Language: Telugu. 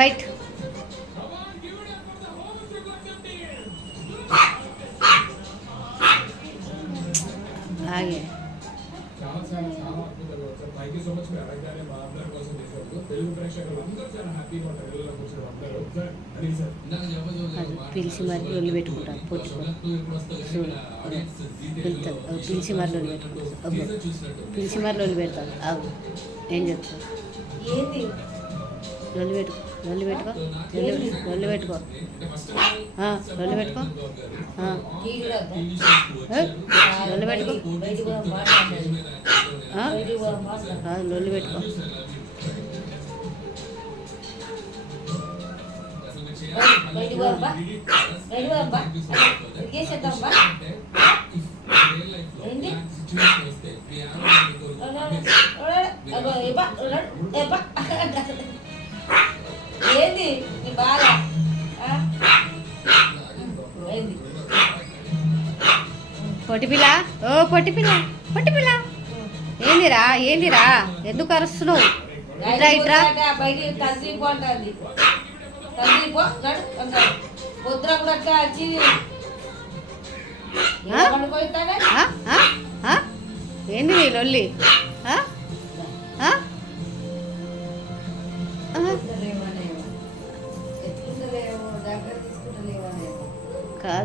ఫైట్. ఆగే పిలిచి మరి లొల్లి పెట్టుకుంటాను. పొట్టుకొని చూడు పిలుస్తాను. పిలిచి మరి లొల్లి పెట్టుకుంటాను. అబ్బో పిలిచి మరి లొల్లి పెడతాను. అవు ఏం చెప్తాను? లొల్లి పెట్టుకో, లొల్లి పెట్టుకో, లొల్లి పెట్టుకో, లొల్లి పెట్టుకో, లొల్లి పెట్టుకో, లొల్లి పెట్టుకో. ఏంది నీ బాధ? పొట్టిపిల్ల, ఓ పొట్టిపిల్ల, పొట్టిపిల్ల, ఏందిరా ఏందిరా ఎందుకు అరుస్తున్నావు? ఇట్రా ఇట్రా. బయటికి కదిలిపోతుంది. కదిలిపో పొద్దున కూడా అట్లా వచ్చి ఏంది నీ లొల్లి?